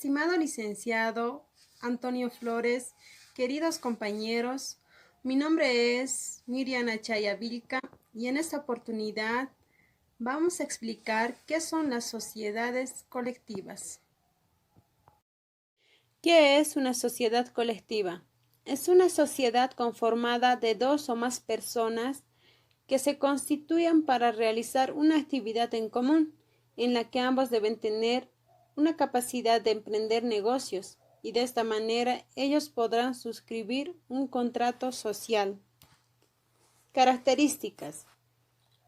Estimado licenciado Antonio Flores, queridos compañeros, mi nombre es Miriam Achaya Vilca y en esta oportunidad vamos a explicar qué son las sociedades colectivas. ¿Qué es una sociedad colectiva? Es una sociedad conformada de dos o más personas que se constituyen para realizar una actividad en común, en la que ambos deben tener una capacidad de emprender negocios y de esta manera ellos podrán suscribir un contrato social. Características.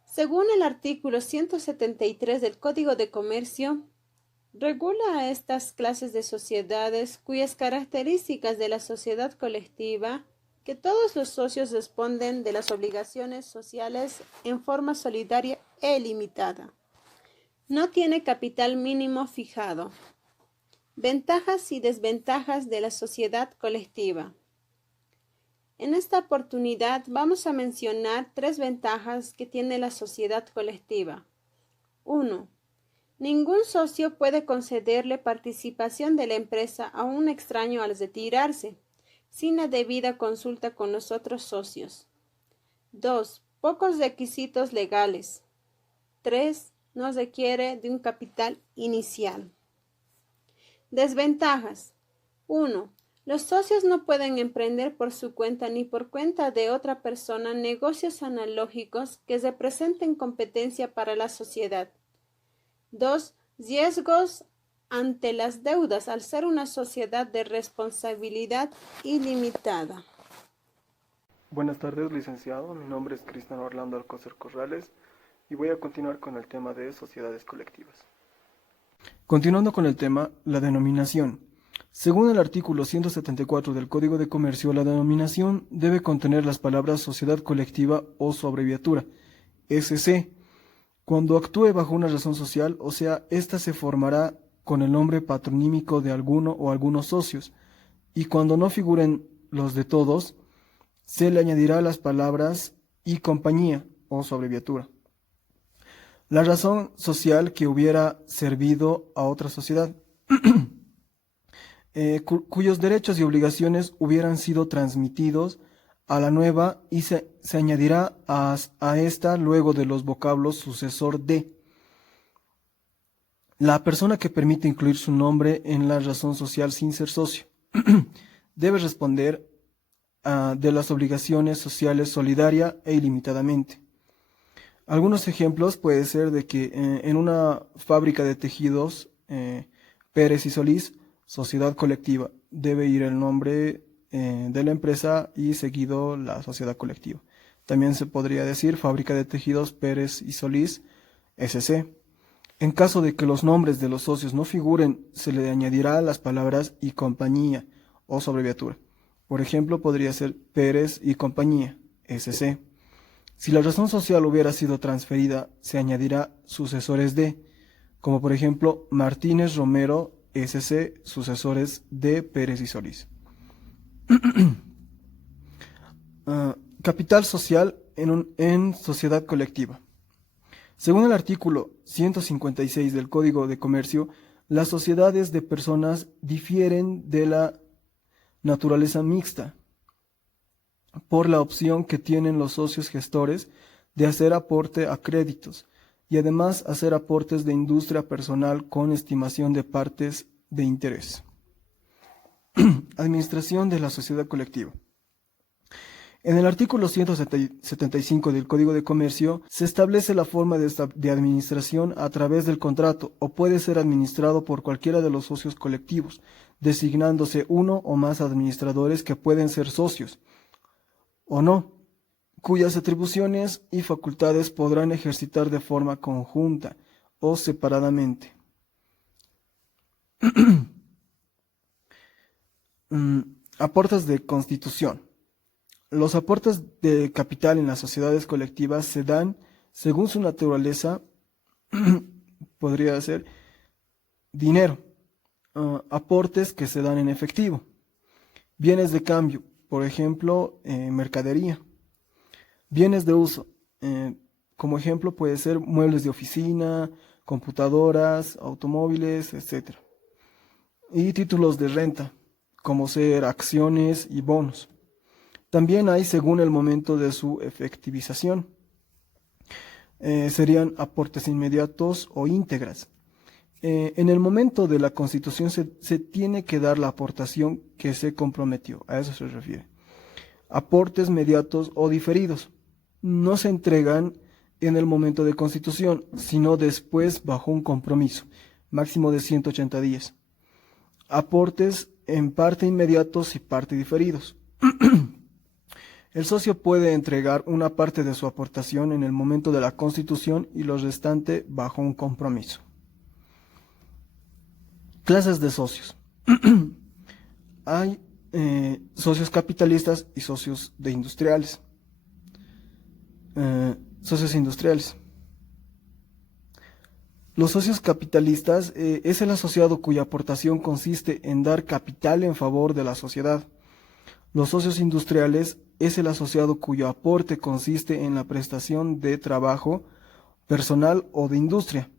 Según el artículo 173 del Código de Comercio, regula a estas clases de sociedades cuyas características de la sociedad colectiva que todos los socios responden de las obligaciones sociales en forma solidaria e ilimitada. No tiene capital mínimo fijado. Ventajas y desventajas de la sociedad colectiva. En esta oportunidad vamos a mencionar 3 ventajas que tiene la sociedad colectiva. 1. Ningún socio puede concederle participación de la empresa a un extraño al retirarse, sin la debida consulta con los otros socios. 2. Pocos requisitos legales. 3. No requiere de un capital inicial. Desventajas. 1. Los socios no pueden emprender por su cuenta ni por cuenta de otra persona negocios analógicos que representen competencia para la sociedad. 2. Riesgos ante las deudas al ser una sociedad de responsabilidad ilimitada. Buenas tardes, licenciado. Mi nombre es Cristian Orlando Alcócer Corrales y voy a continuar con el tema de sociedades colectivas. Continuando con el tema, la denominación. Según el artículo 174 del Código de Comercio, la denominación debe contener las palabras sociedad colectiva o su abreviatura, SC, cuando actúe bajo una razón social, o sea, ésta se formará con el nombre patronímico de alguno o algunos socios, y cuando no figuren los de todos, se le añadirá las palabras y compañía o su abreviatura. La razón social que hubiera servido a otra sociedad, cuyos derechos y obligaciones hubieran sido transmitidos a la nueva y se añadirá a esta luego de los vocablos sucesor de. La persona que permite incluir su nombre en la razón social sin ser socio debe responder de las obligaciones sociales solidaria e ilimitadamente. Algunos ejemplos puede ser de que en una fábrica de tejidos, Pérez y Solís, sociedad colectiva, debe ir el nombre de la empresa y seguido la sociedad colectiva. También se podría decir fábrica de tejidos Pérez y Solís, SC. En caso de que los nombres de los socios no figuren, se le añadirá las palabras y compañía o su abreviatura. Por ejemplo, podría ser Pérez y compañía, SC. Si la razón social hubiera sido transferida, se añadirá sucesores de, como por ejemplo Martínez Romero, SC, sucesores de Pérez y Solís. Capital social en sociedad colectiva. Según el artículo 156 del Código de Comercio, las sociedades de personas difieren de la naturaleza mixta por la opción que tienen los socios gestores de hacer aporte a créditos y además hacer aportes de industria personal con estimación de partes de interés. Administración de la sociedad colectiva. En el artículo 175 del Código de Comercio se establece la forma de administración a través del contrato o puede ser administrado por cualquiera de los socios colectivos, designándose uno o más administradores que pueden ser socios o no, cuyas atribuciones y facultades podrán ejercitar de forma conjunta o separadamente. Aportes de constitución. Los aportes de capital en las sociedades colectivas se dan según su naturaleza, podría ser dinero, aportes que se dan en efectivo, bienes de cambio, por ejemplo, mercadería, bienes de uso, como ejemplo puede ser muebles de oficina, computadoras, automóviles, etc. y títulos de renta, como ser acciones y bonos. También hay según el momento de su efectivización. Serían aportes inmediatos o íntegras. En el momento de la constitución se tiene que dar la aportación que se comprometió, a eso se refiere. Aportes mediatos o diferidos no se entregan en el momento de constitución, sino después bajo un compromiso, máximo de 180 días. Aportes en parte inmediatos y parte diferidos. El socio puede entregar una parte de su aportación en el momento de la constitución y lo restante bajo un compromiso. Clases de socios. Hay socios capitalistas y socios de industriales. Socios industriales. Los socios capitalistas es el asociado cuya aportación consiste en dar capital en favor de la sociedad. Los socios industriales es el asociado cuyo aporte consiste en la prestación de trabajo personal o de industria,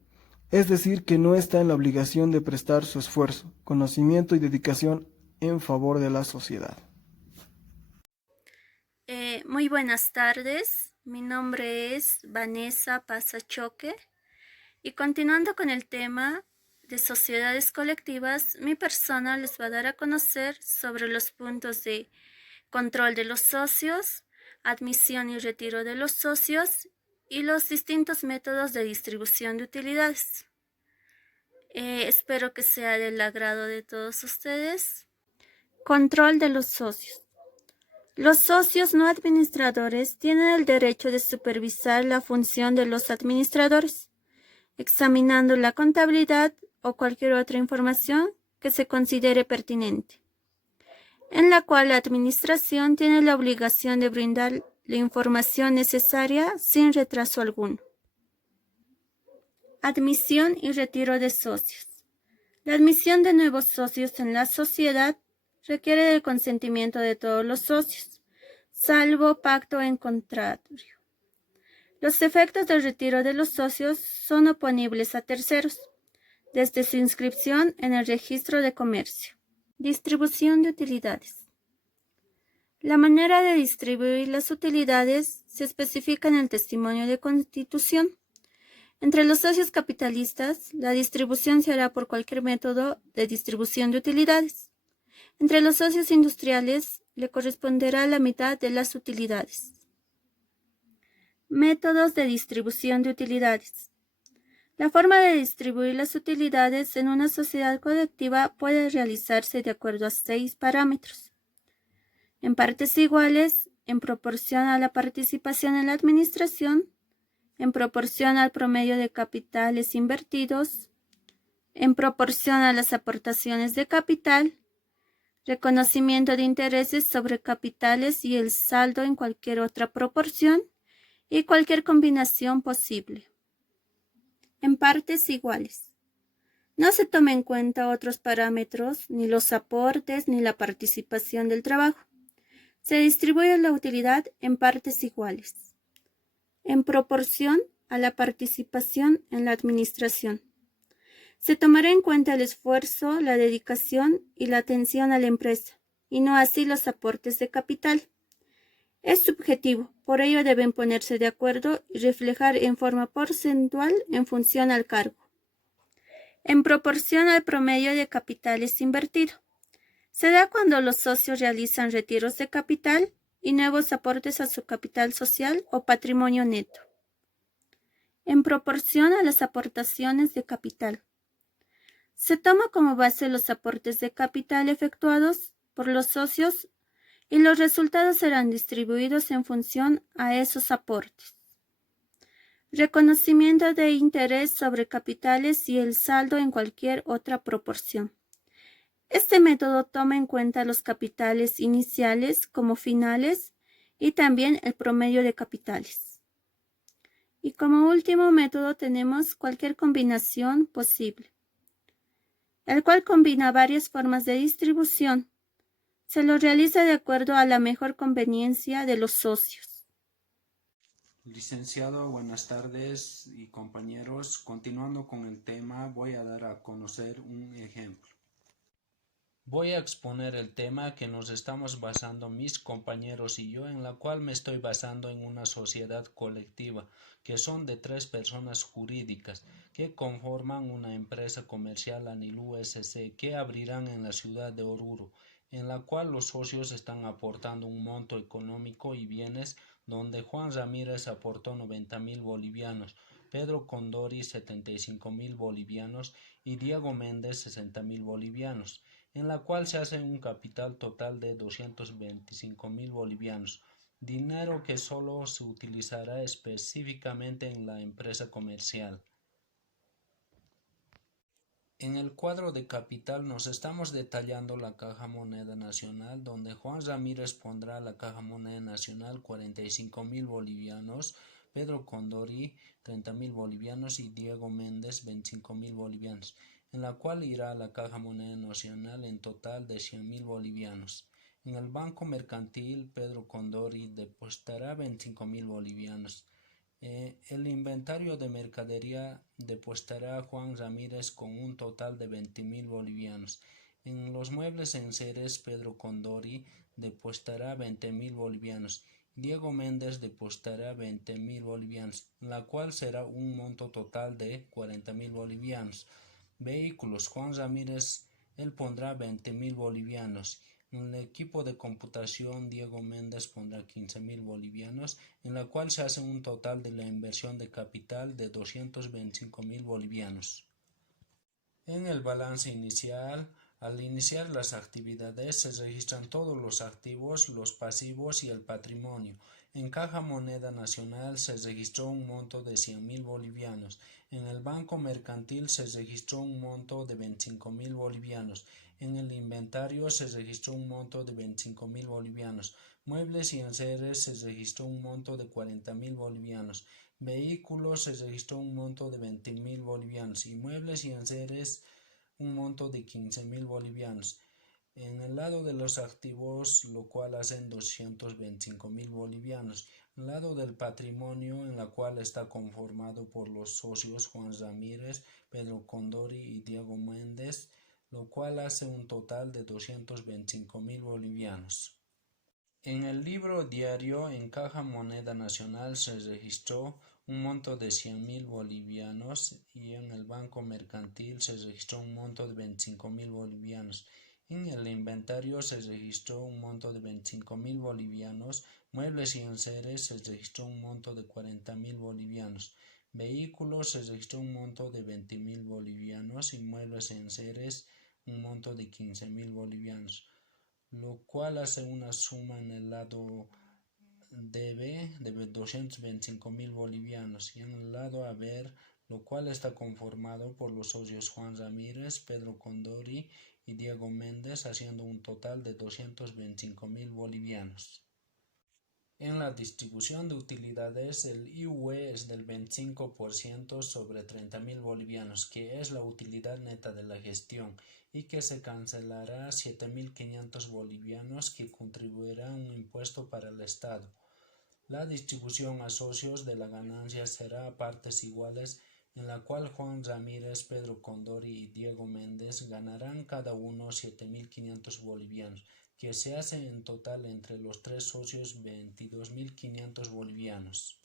es decir, que no está en la obligación de prestar su esfuerzo, conocimiento y dedicación en favor de la sociedad. Muy buenas tardes, mi nombre es Vanessa Pasachoque y continuando con el tema de sociedades colectivas, mi persona les va a dar a conocer sobre los puntos de control de los socios, admisión y retiro de los socios y los distintos métodos de distribución de utilidades. Espero que sea del agrado de todos ustedes. Control de los socios. Los socios no administradores tienen el derecho de supervisar la función de los administradores, examinando la contabilidad o cualquier otra información que se considere pertinente, en la cual la administración tiene la obligación de brindar la información necesaria sin retraso alguno. Admisión y retiro de socios. La admisión de nuevos socios en la sociedad requiere del consentimiento de todos los socios, salvo pacto en contrario. Los efectos del retiro de los socios son oponibles a terceros, desde su inscripción en el registro de comercio. Distribución de utilidades. La manera de distribuir las utilidades se especifica en el testimonio de constitución. Entre los socios capitalistas, la distribución se hará por cualquier método de distribución de utilidades. Entre los socios industriales, le corresponderá la mitad de las utilidades. Métodos de distribución de utilidades. La forma de distribuir las utilidades en una sociedad colectiva puede realizarse de acuerdo a 6 parámetros. En partes iguales, en proporción a la participación en la administración, en proporción al promedio de capitales invertidos, en proporción a las aportaciones de capital, reconocimiento de intereses sobre capitales y el saldo en cualquier otra proporción y cualquier combinación posible. En partes iguales. No se toma en cuenta otros parámetros, ni los aportes, ni la participación del trabajo. Se distribuye la utilidad en partes iguales, en proporción a la participación en la administración. Se tomará en cuenta el esfuerzo, la dedicación y la atención a la empresa, y no así los aportes de capital. Es subjetivo, por ello deben ponerse de acuerdo y reflejar en forma porcentual en función al cargo. En proporción al promedio de capitales invertido. Se da cuando los socios realizan retiros de capital y nuevos aportes a su capital social o patrimonio neto. En proporción a las aportaciones de capital. Se toma como base los aportes de capital efectuados por los socios y los resultados serán distribuidos en función a esos aportes. Reconocimiento de interés sobre capitales y el saldo en cualquier otra proporción. Este método toma en cuenta los capitales iniciales como finales y también el promedio de capitales. Y como último método tenemos cualquier combinación posible, el cual combina varias formas de distribución. Se lo realiza de acuerdo a la mejor conveniencia de los socios. Licenciado, buenas tardes y compañeros. Continuando con el tema, voy a dar a conocer un ejemplo. Voy a exponer el tema que nos estamos basando mis compañeros y yo, en la cual me estoy basando en una sociedad colectiva, que son de 3 personas jurídicas, que conforman una empresa comercial Anilú SC, que abrirán en la ciudad de Oruro, en la cual los socios están aportando un monto económico y bienes, donde Juan Ramírez aportó 90.000 bolivianos, Pedro Condori 75.000 bolivianos y Diego Méndez 60.000 bolivianos, en la cual se hace un capital total de 225.000 bolivianos, dinero que solo se utilizará específicamente en la empresa comercial. En el cuadro de capital nos estamos detallando la Caja Moneda Nacional, donde Juan Ramírez pondrá la Caja Moneda Nacional 45.000 bolivianos, Pedro Condori 30.000 bolivianos y Diego Méndez 25.000 bolivianos, en la cual irá a la Caja Moneda Nacional en total de 100.000 bolivianos. En el Banco Mercantil, Pedro Condori depositará 25.000 bolivianos. El inventario de mercadería depositará Juan Ramírez con un total de 20.000 bolivianos. En los muebles enseres, Pedro Condori depositará 20.000 bolivianos. Diego Méndez depositará 20.000 bolivianos, la cual será un monto total de 40.000 bolivianos. Vehículos, Juan Ramírez, él pondrá 20.000 bolivianos. En el equipo de computación, Diego Méndez pondrá 15.000 bolivianos, en la cual se hace un total de la inversión de capital de 225.000 bolivianos. En el balance inicial, al iniciar las actividades, se registran todos los activos, los pasivos y el patrimonio. En Caja Moneda Nacional se registró un monto de 100.000 bolivianos. En el Banco Mercantil se registró un monto de 25.000 bolivianos. En el inventario se registró un monto de 25.000 bolivianos. Muebles y enseres se registró un monto de 40.000 bolivianos. Vehículos se registró un monto de 20.000 bolivianos y muebles y enseres un monto de 15.000 bolivianos. En el lado de los activos, lo cual hacen 225.000 bolivianos. En el lado del patrimonio, en la cual está conformado por los socios Juan Ramírez, Pedro Condori y Diego Méndez, lo cual hace un total de 225.000 bolivianos. En el libro diario en Caja Moneda Nacional se registró un monto de 100.000 bolivianos y en el Banco Mercantil se registró un monto de 25.000 bolivianos. En el inventario se registró un monto de 25.000 bolivianos. Muebles y enseres se registró un monto de 40.000 bolivianos. Vehículos se registró un monto de 20.000 bolivianos y muebles y enseres un monto de 15.000 bolivianos, lo cual hace una suma en el lado debe de 225.000 bolivianos y en el lado haber, lo cual está conformado por los socios Juan Ramírez, Pedro Condori y Diego Méndez, haciendo un total de 225.000 bolivianos. En la distribución de utilidades, el IUE es del 25% sobre 30.000 bolivianos, que es la utilidad neta de la gestión, y que se cancelará 7.500 bolivianos que contribuirán un impuesto para el Estado. La distribución a socios de la ganancia será a partes iguales, en la cual Juan Ramírez, Pedro Condori y Diego Méndez ganarán cada uno 7.500 bolivianos, que se hace en total entre los 3 socios 22.500 bolivianos.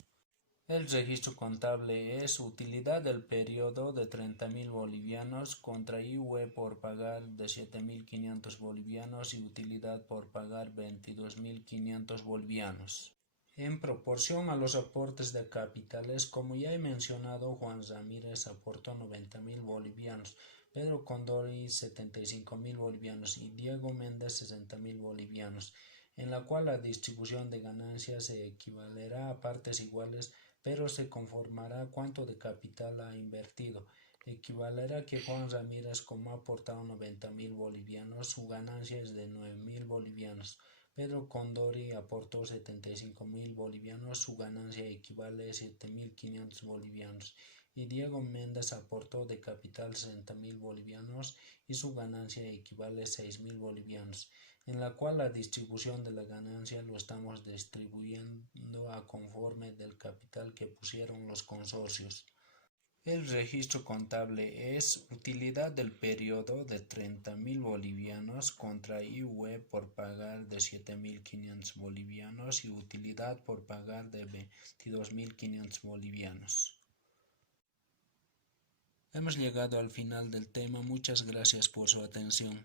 El registro contable es utilidad del periodo de 30.000 bolivianos contra IUE por pagar de 7.500 bolivianos y utilidad por pagar 22.500 bolivianos. En proporción a los aportes de capitales, como ya he mencionado, Juan Ramírez aportó 90.000 bolivianos, Pedro Condori 75.000 bolivianos y Diego Méndez 60.000 bolivianos, en la cual la distribución de ganancias se equivalerá a partes iguales, pero se conformará cuánto de capital ha invertido. Equivalerá que Juan Ramírez, como ha aportado 90.000 bolivianos, su ganancia es de 9.000 bolivianos. Pedro Condori aportó 75.000 bolivianos, su ganancia equivale a 7.500 bolivianos. Y Diego Méndez aportó de capital 60.000 bolivianos y su ganancia equivale a 6.000 bolivianos, en la cual la distribución de la ganancia lo estamos distribuyendo a conforme del capital que pusieron los consorcios. El registro contable es utilidad del periodo de 30.000 bolivianos contra IUE por pagar de 7.500 bolivianos y utilidad por pagar de 22.500 bolivianos. Hemos llegado al final del tema. Muchas gracias por su atención.